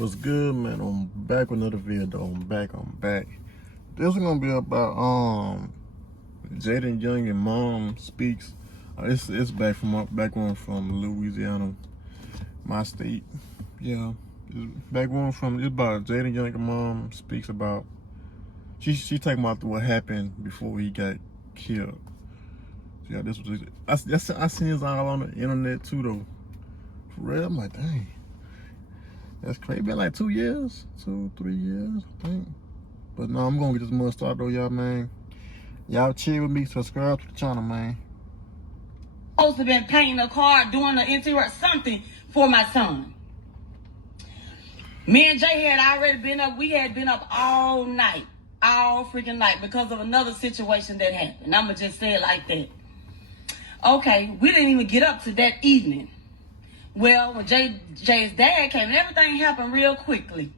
What's good, man? I'm back with another video, though. I'm back. This is gonna be about JaydaYoungan mom speaks. It's back one from Louisiana, my state. Yeah, it's about JaydaYoungan mom speaks about. She talking about what happened before he got killed. So, yeah, this was I seen this all on the internet too, though. For real, I'm like, dang. That's crazy. Been like 2 years, 3 years, I think. But no, I'm gonna get this mud started though, y'all, man. Y'all chill with me, subscribe to the channel, man. Supposed to been painting a car, doing the interior, something for my son. Me and Jay had already been up. We had been up all night, all freaking night, because of another situation that happened. I'ma just say it like that. Okay, we didn't even get up to that evening. Well, when Jay's dad came, everything happened real quickly.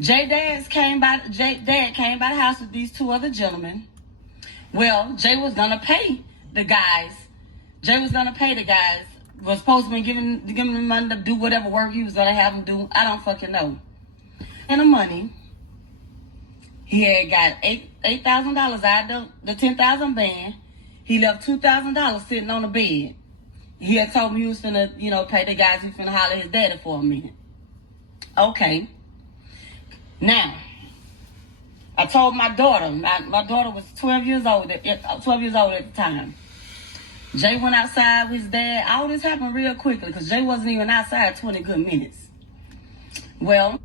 Dad came by the house with these two other gentlemen. Well, Jay was gonna pay the guys. Was supposed to be giving them money to do whatever work he was gonna have them do. I don't fucking know. And the money, he had got $8,000 out of the $10,000 band. He left $2,000 sitting on the bed. He had told me he was finna, pay the guys. He was finna holler at his daddy for a minute. Okay. Now, I told my daughter. My daughter was 12 years old at the time. Jay went outside with his dad. All this happened real quickly because Jay wasn't even outside 20 good minutes. Well,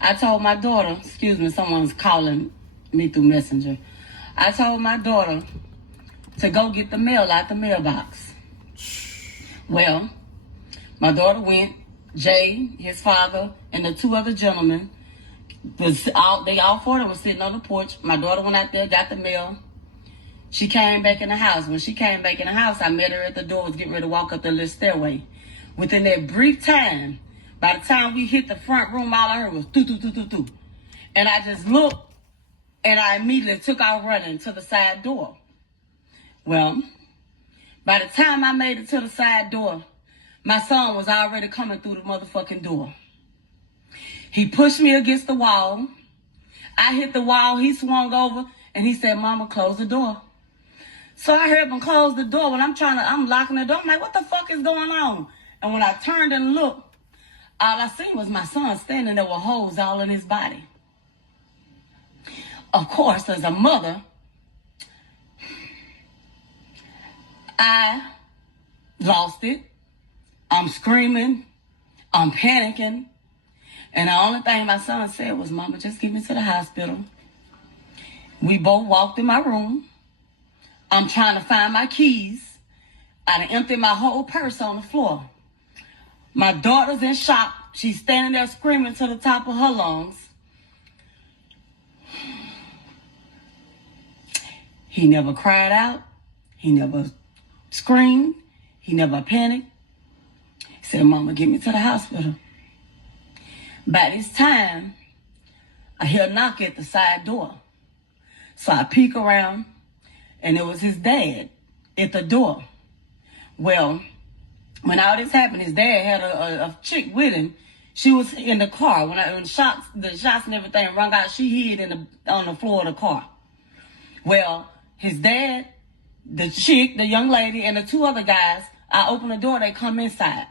I told my daughter, excuse me, someone's calling me through Messenger. I told my daughter to go get the mail out the mailbox. Well, my daughter went. Jay, his father, and the two other gentlemen, all four of them were sitting on the porch. My daughter went out there, got the mail. She came back in the house. When she came back in the house, I met her at the door, was getting ready to walk up the little stairway. Within that brief time, by the time we hit the front room, all I heard was doo-doo-doo-doo-doo. And I just looked, and I immediately took out running to the side door. Well, by the time I made it to the side door, my son was already coming through the motherfucking door. He pushed me against the wall. I hit the wall. He swung over, and he said, "Mama, close the door." So I heard him close the door. When I'm locking the door. I'm like, what the fuck is going on? And when I turned and looked, all I seen was my son standing there with holes all in his body. Of course, as a mother, I lost it. I'm screaming. I'm panicking. And the only thing my son said was, "Mama, just get me to the hospital." We both walked in my room. I'm trying to find my keys. I done emptied my whole purse on the floor. My daughter's in shock. She's standing there screaming to the top of her lungs. He never cried out. He never screamed. He never panicked. He said, "Mama, get me to the hospital." By this time, I hear a knock at the side door. So I peek around, and it was his dad at the door. Well, when all this happened, his dad had a chick with him. She was in the car. When the shots and everything rung out, she hid on the floor of the car. Well, his dad, the chick, the young lady, and the two other guys, I open the door, they come inside.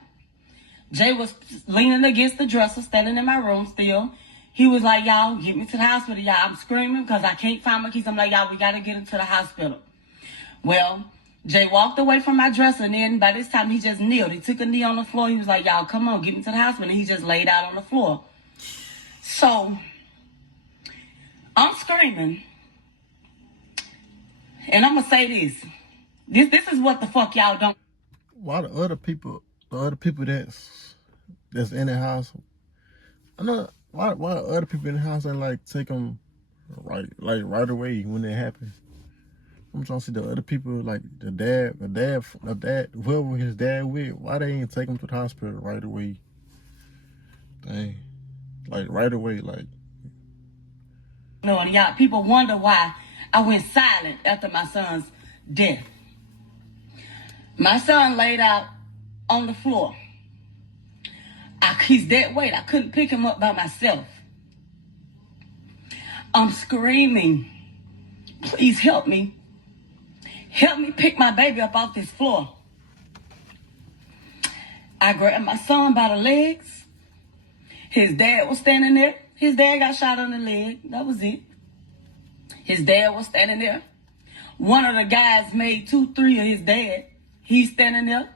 Jay was leaning against the dresser, standing in my room still. He was like, "Y'all, get me to the hospital, y'all." I'm screaming because I can't find my keys. I'm like, "Y'all, we got to get him to the hospital." Well, Jay walked away from my dresser, and then by this time, he just kneeled. He took a knee on the floor. He was like, "Y'all, come on, get me to the hospital." And he just laid out on the floor. So, I'm screaming. And I'm going to say this. This is what the fuck y'all don't. Why the other people that's in the house, I know why the other people in the house ain't like take them right away when it happens. I'm trying to see the other people, like the dad, whoever his dad with, why they ain't take him to the hospital right away? Dang, like right away, like. No, and y'all, people wonder why I went silent after my son's death. My son laid out on the floor. He's dead weight. I couldn't pick him up by myself. I'm screaming, please help me. Help me pick my baby up off this floor. I grabbed my son by the legs. His dad was standing there. His dad got shot on the leg. That was it. His dad was standing there. One of the guys made 2-3 of his dad. He's standing there.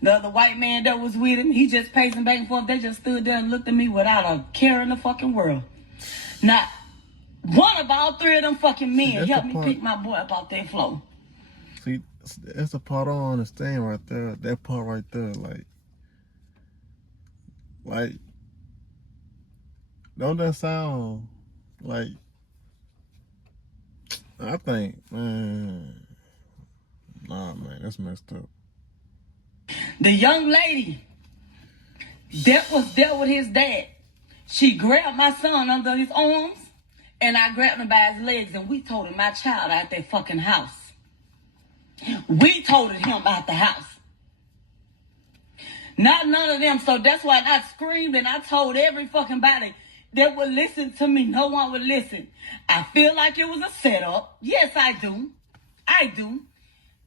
The other white man that was with him, he just pacing back and forth. They just stood there and looked at me without a care in the fucking world. Not one of all 3 of them fucking men helped me pick my boy up off that floor. See, that's the part I don't understand right there. That part right there, like, don't that sound like, I think, man, nah, man, that's messed up. The young lady that was there with his dad, she grabbed my son under his arms, and I grabbed him by his legs, and we toted my child out that fucking house. We toted him out the house. Not none of them. So that's why I screamed and I told every fucking body that would listen to me. No one would listen. I feel like it was a setup. Yes, I do. I do.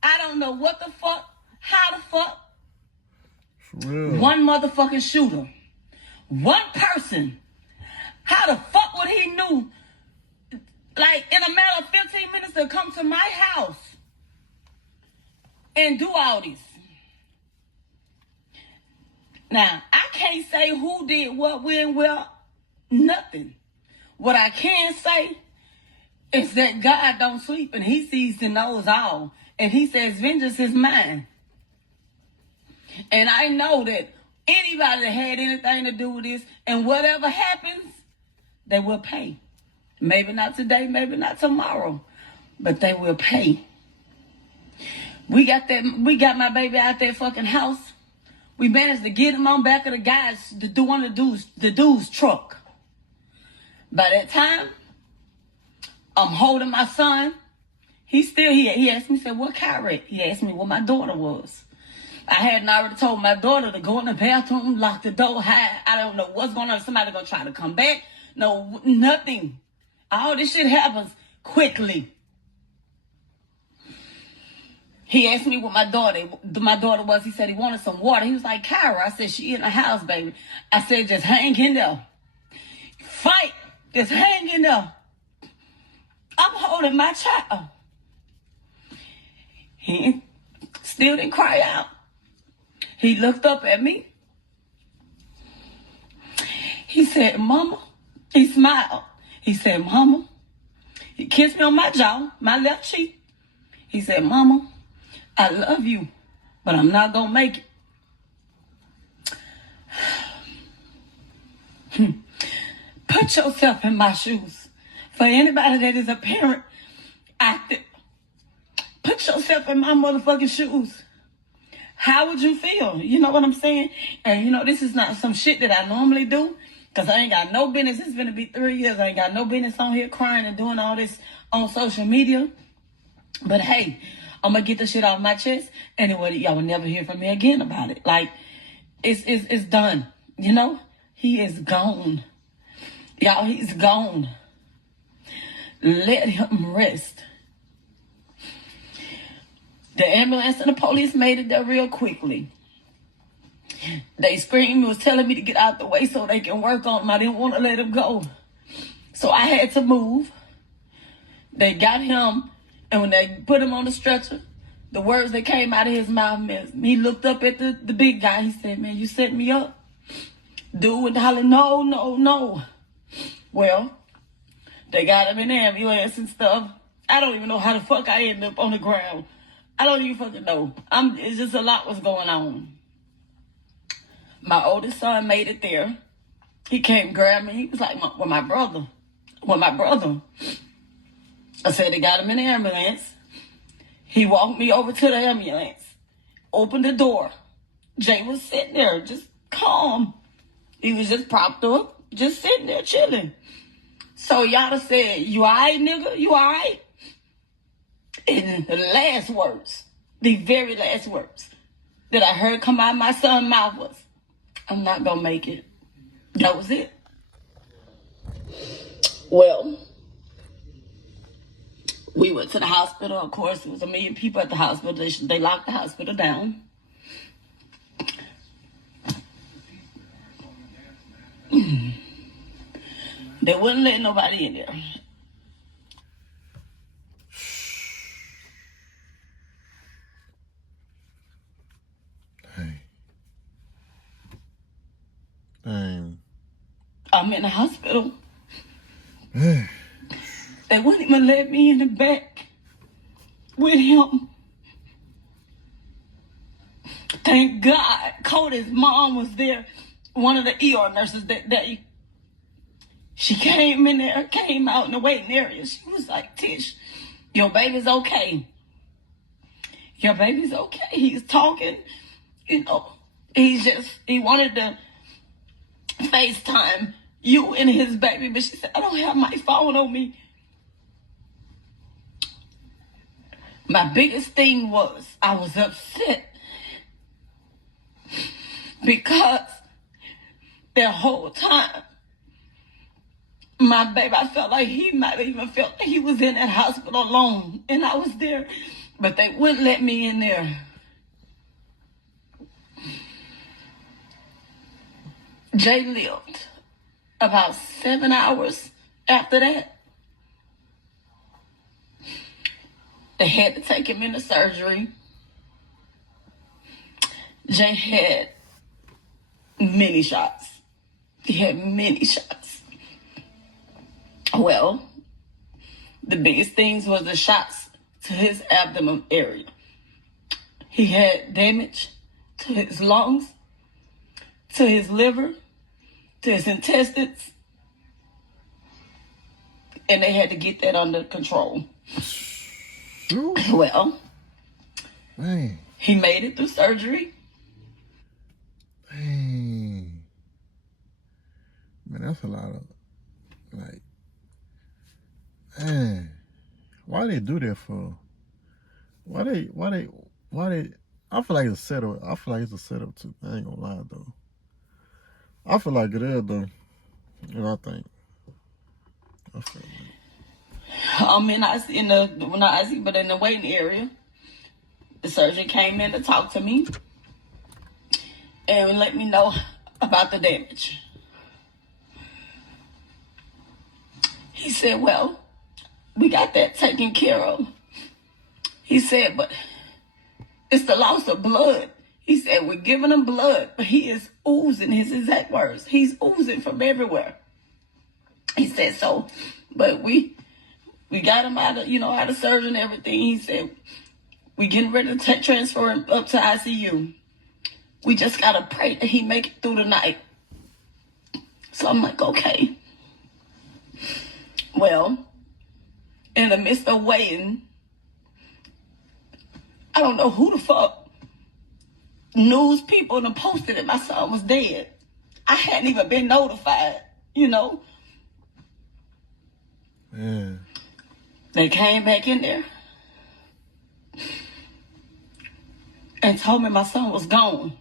I don't know what the fuck, how the fuck. For real. One motherfucking shooter. One person. How the fuck would he knew, like, in a matter of 15 minutes to come to my house and do all this? Now, I can't say who did what, when, where, nothing. What I can say is that God don't sleep and he sees and knows all. And he says, vengeance is mine. And I know that anybody that had anything to do with this, and whatever happens, they will pay. Maybe not today, maybe not tomorrow, but they will pay. We got my baby out that fucking house. We managed to get him on back of one of the dude's truck. By that time, I'm holding my son. He's still here. He asked me, said, what kyrie? He asked me what my daughter was. I hadn't already told my daughter to go in the bathroom, lock the door, hide. I don't know what's going on. Somebody gonna try to come back. No, nothing. All this shit happens quickly. He asked me what my daughter was. He said he wanted some water. He was like, kyrie. I said, she in the house, baby. I said, just hang in there. Fight. Just hang in there. I'm holding my child. He still didn't cry out. He looked up at me. He said, mama. He smiled. He said, mama. He kissed me on my jaw, my left cheek. He said, mama, I love you, but I'm not going to make it. Put yourself in my shoes. For anybody that is a parent, put yourself in my motherfucking shoes. How would you feel? You know what I'm saying? And you know, this is not some shit that I normally do, because I ain't got no business. It's going to be 3 years. I ain't got no business on here crying and doing all this on social media. But hey, I'm going to get the shit off my chest. Anyway, y'all will never hear from me again about it. Like, it's done. You know? He is gone. Y'all, he's gone. Let him rest. The ambulance and the police made it there real quickly. They screamed, was telling me to get out the way so they can work on him. I didn't want to let him go. So I had to move. They got him, and when they put him on the stretcher, the words that came out of his mouth, he looked up at the big guy. He said, man, you set me up. Dude would holler, no, no, no. Well, they got him in the ambulance and stuff. I don't even know how the fuck I ended up on the ground. I don't even fucking know. It's just a lot was going on. My oldest son made it there. He came grab me. He was like, with my brother. I said they got him in the ambulance. He walked me over to the ambulance. Opened the door. Jay was sitting there, just calm. He was just propped up, just sitting there chilling. So y'all said, you all right, nigga? You all right? And the last words, the very last words, that I heard come out of my son's mouth was, I'm not gonna make it. That was it. Well, we went to the hospital. Of course, it was 1 million people at the hospital. They locked the hospital down. They wouldn't let nobody in there. Dang. I'm in the hospital. They wouldn't even let me in the back with him. Thank God Cody's mom was there. One of the ER nurses that day. She came in there, came out in the waiting area. She was like, Tish, your baby's okay. Your baby's okay. He's talking, you know. He wanted to FaceTime you and his baby, but she said, I don't have my phone on me. My biggest thing was I was upset because the whole time, my baby, I felt like he might have even felt that he was in that hospital alone, and I was there, but they wouldn't let me in there. Jay lived about 7 hours after that. They had to take him into surgery. Jay had many shots. He had many shots. Well, the biggest things was the shots to his abdomen area. He had damage to his lungs, to his liver, to his intestines, and they had to get that under control. Ooh. Well, Man. He made it through surgery. Dang. Man, that's a lot of, like, man, why they do that for? Why they, I feel like it's a setup. I feel like it's a setup too. I ain't gonna lie though. I feel like it is though. You know, I think. I feel like. I'm in ICU, but in the waiting area. The surgeon came in to talk to me and let me know about the damage. He said, well, we got that taken care of. He said, but it's the loss of blood. He said, we're giving him blood, but he is oozing, his exact words. He's oozing from everywhere. He said, so, but we got him out of surgery and everything. He said, we getting ready to transfer him up to ICU. We just got to pray that he make it through the night. So I'm like, okay. Well, in the midst of waiting, I don't know who the fuck news people done posted that my son was dead. I hadn't even been notified, you know. Yeah. They came back in there and told me my son was gone.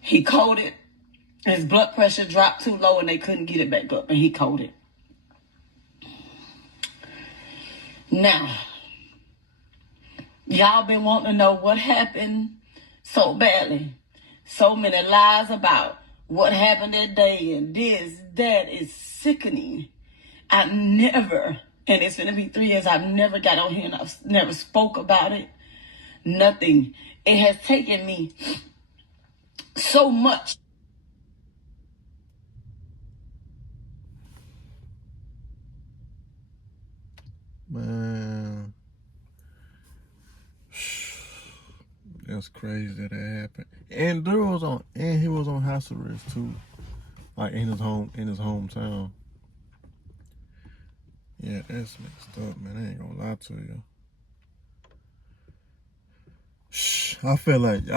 He coded. His blood pressure dropped too low and they couldn't get it back up, and he coded. Now, y'all been wanting to know what happened so badly. So many lies about what happened that day and this, that is sickening. I never, and it's going to be 3 years, I've never got on here and I've never spoke about it. Nothing. It has taken me so much. Man, that's crazy that happened. And he was on house arrest too, like in his hometown. Yeah, that's messed up, man. I ain't gonna lie to you. I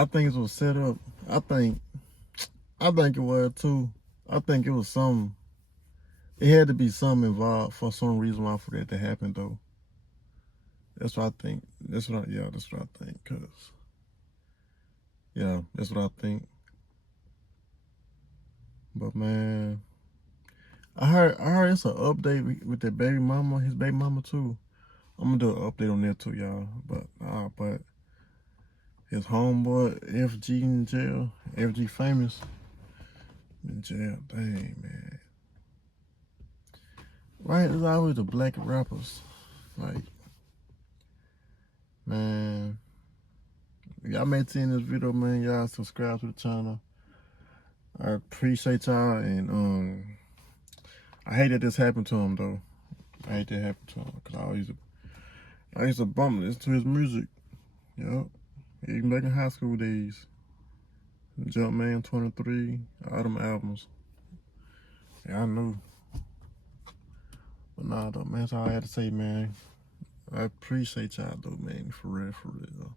think it was set up. I think it was too. I think it was something. It had to be something involved for some reason why for that to happen though. That's what I think. That's what I think. Cause Yeah, that's what I think. But man, I heard it's an update with that baby mama, his baby mama too. I'm gonna do an update on that too, y'all. But his homeboy FG in jail, FG famous in jail. Dang, man. Right, it's always the black rappers. Like, man, y'all maintain this video, man. Y'all subscribe to the channel. I appreciate y'all, and I hate that this happened to him though. I hate that happened to him because I used to bump listen to his music. Yup, even back in high school days. Jumpman 23, all them albums. Yeah, I knew. But nah, though, man, that's all I had to say, man. I appreciate y'all though, man. For real, though.